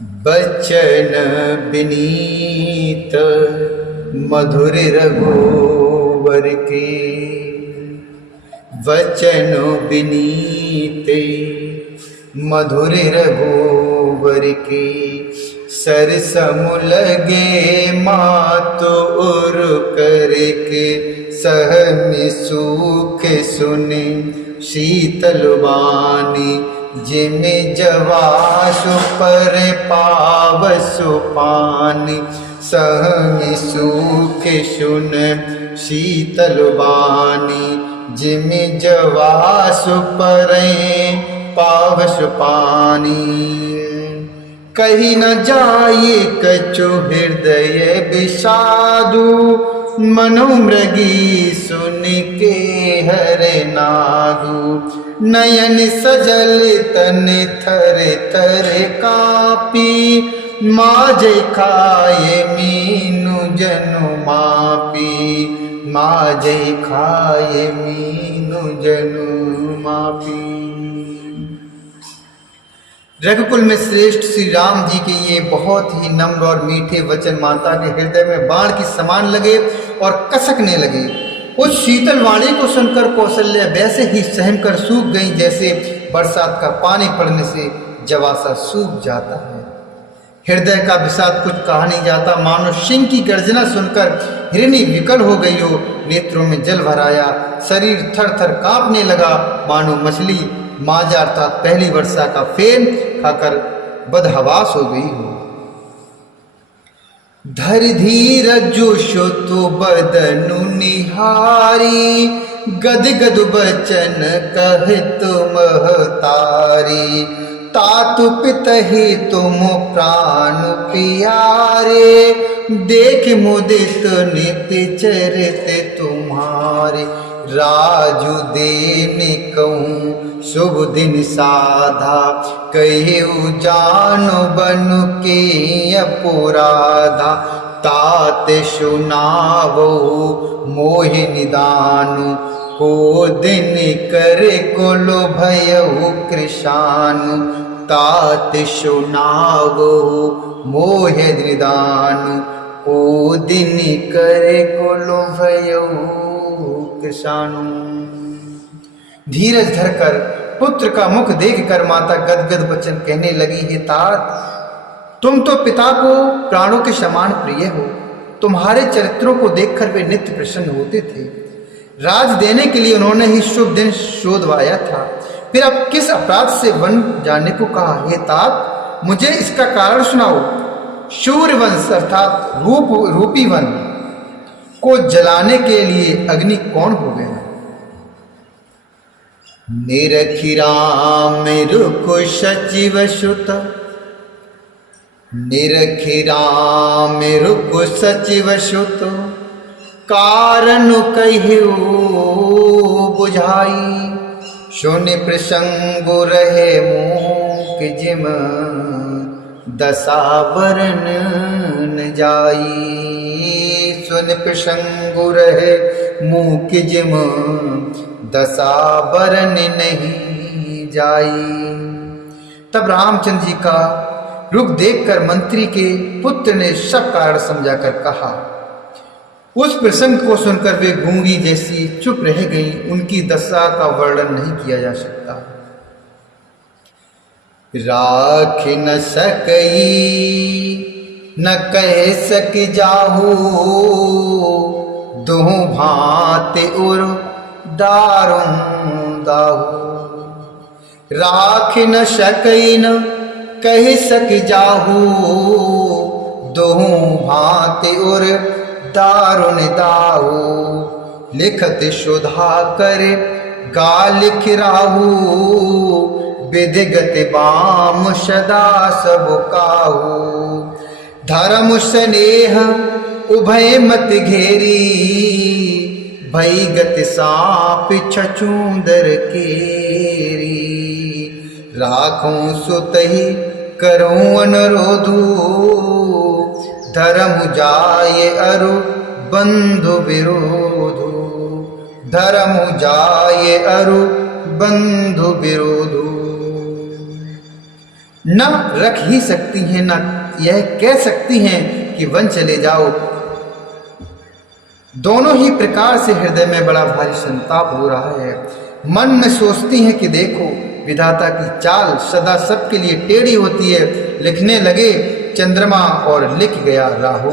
बचन विनीत मधुर रघुवर के, वचन विनीत मधुर रघुवर के। सरसम लगे मातो उर करके, सहमि सुख सुने शीतल वाणी। जिमि जवासु पर पावसु पानी, सहमि सुख सुन शीतल वाणी। जिमि जवासु पर पावसु पानी, कही न जाए कछु हृदय विषादु। मनोमृगी सुन के हरे नादु, नयन सजल तन थर थर कापी। माज खाए मीनु जनु मापी, माज खाए मीनु जनु मापी। रघुकुल में श्रेष्ठ श्री राम जी के ये बहुत ही नम्र और मीठे वचन माता के हृदय में बाण की समान लगे और कसकने लगे। उस शीतल वाणी को सुनकर कौशल्या वैसे ही सहम कर सूख गई, जैसे बरसात का पानी पड़ने से जवासा सूख जाता है। हृदय का विषाद कुछ कहा नहीं जाता, मानो सिंह की गर्जना सुनकर हिरणी विकल हो गई हो। नेत्रों में जल भर आया, शरीर थर थर कांपने लगा, मानो मछली माजा अर्थात पहली वर्षा का फेन खाकर बदहवास हो गई हो। धर धीरजु सुतु बदनु निहारी, गद गद बचन कहत महतारी। तातु पितहि तुम प्राण प्यारे, देख मुदित नित्य चरित तुम्हारे। राजु देने कहूँ शुभ दिन साधा, कहिउ जानो बनु के अपराधा। तात सुनावो मोहि निदानु, को दिन करे कोलो भयउ कृशानु। तात सुनावो मोहि निदानु, को दिन करे कोलो भयउ कृशानु। धीरज धरकर पुत्र का मुख देखकर माता गदगद वचन कहने लगी, हे तात, तुम तो पिता को प्राणों के समान प्रिय हो। तुम्हारे चरित्रों को देखकर वे नित्य प्रसन्न होते थे। राज देने के लिए उन्होंने ही शुभ दिन शोधवाया था, फिर अब किस अपराध से वन जाने को कहा? हे तात, मुझे इसका कारण सुनाओ। शूरवंश अर्थात रूपी वन को जलाने के लिए अग्नि कौन हो गया? निरखि राम रुकु सचिव सुत, निरखि राम रुकु सचिव सुत। कारण कहिउ बुझाई, सुनि प्रसंगु रहे मूक जिम। दशावरन न जाई, सुन प्रसंगु रहे मूक जिम। दशावरन नहीं जाई। तब रामचंद्र जी का रुख देखकर मंत्री के पुत्र ने सब कारण समझाकर कहा। उस प्रसंग को सुनकर वे गूंगी जैसी चुप रह गई। उनकी दशा का वर्णन नहीं किया जा सकता। राख न सकई न कह सक जाहू, दुह भांति उर दारुं दाहू। राख न सकई न कह सक जाहू, दुह भांति उर दारुण दाहू। लिखत सुधा कर गा लिख राहू, विधिगत बाम सदा सब काहू। धर्म स्नेह उभय मत घेरी, भई गति साप छछूंदर केरी। राखूं सुतहि करूं अनुरोधु, धर्म जाय अरु बंधु विरोधु। धर्म जाय अरु बंधु विरोधु। न रख ही सकती हैं, न यह कह सकती हैं कि वन चले जाओ। दोनों ही प्रकार से हृदय में बड़ा भारी संताप हो रहा है। मन में सोचती हैं कि देखो विधाता की चाल सदा सबके लिए टेढ़ी होती है। लिखने लगे चंद्रमा और लिख गया राहु।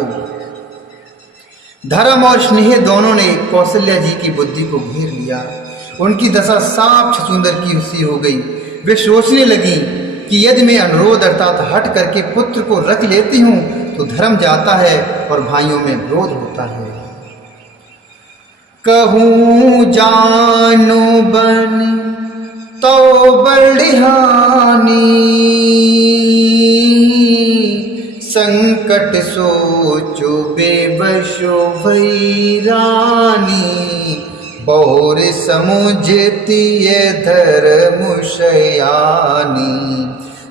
धर्म और स्नेह दोनों ने कौशल्या जी की बुद्धि को घेर लिया। उनकी दशा सांप छछूंदर की सी हो गई। वे सोचने लगी कि यदि मैं अनुरोध अर्थात हट करके पुत्र को रख लेती हूँ तो धर्म जाता है और भाइयों में विरोध होता है। कहूँ जानो बन तो बड़िहानी, संकट सोचो बेबशो भई रानी। बहुर समुझती धर्म शयानी,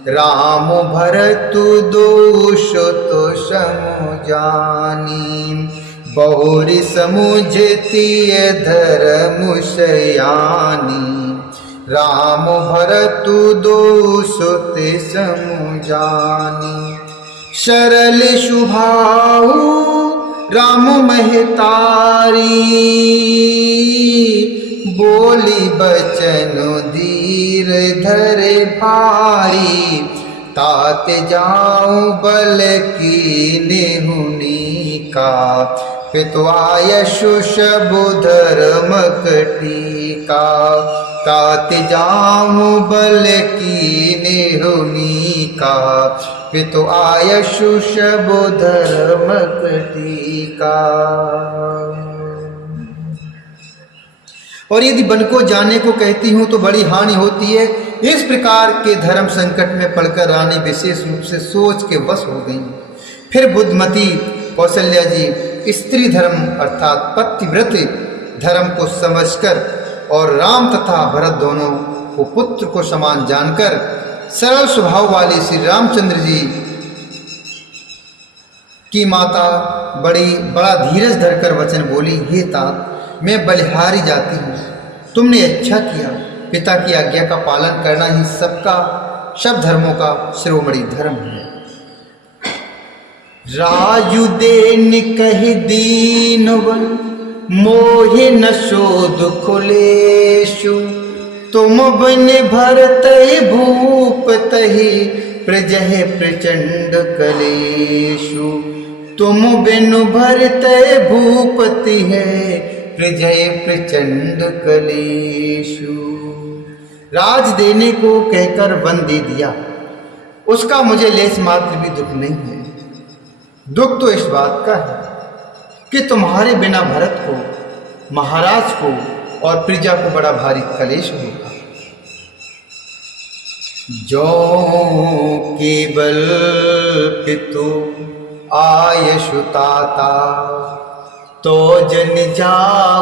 राम भरत दोष तो समुझानी। बहुर समुझती धर्म शयानी, राम भरत दोष ते समुझानी। सरल शुभाऊ राम महतारी, बोली बचन धीर धरे भारी। तात जाऊं बल की नेहुनी का, पितवायशु शबु धर्म कटीका। तात जाऊं बल की नेहुनी का, पितु आयशु शबु धर्म कटीका। और यदि वन को जाने को कहती हूँ तो बड़ी हानि होती है। इस प्रकार के धर्म संकट में पड़कर रानी विशेष रूप से सोच के वश हो गई। फिर बुद्धमती कौशल्या जी स्त्री धर्म अर्थात पतिव्रत धर्म को समझकर और राम तथा भरत दोनों को पुत्र को समान जानकर सरल स्वभाव वाले श्री रामचंद्र जी की माता बड़ा धीरज धरकर वचन बोली, हे तात मैं बलिहारी जाती हूँ। तुमने अच्छा किया। पिता की आज्ञा का पालन करना ही सब धर्मों का शिरोमणि धर्म है। राजु देन कहि दीनवन, मोहि न शोध खुलेशु। तुम बन भरत भूप तहि, प्रजह प्रचंड कलेशु। तुम बिनु भरत भूपति है, प्रजय प्रचंड कलेशु। राज देने को कहकर वन दे दिया, उसका मुझे लेस मात्र भी दुख नहीं है। दुख तो इस बात का है कि तुम्हारे बिना भरत को, महाराज को और प्रजा को बड़ा भारी कलेश होगा। जो केवल पितु आयशु ताता, तो जन जाओ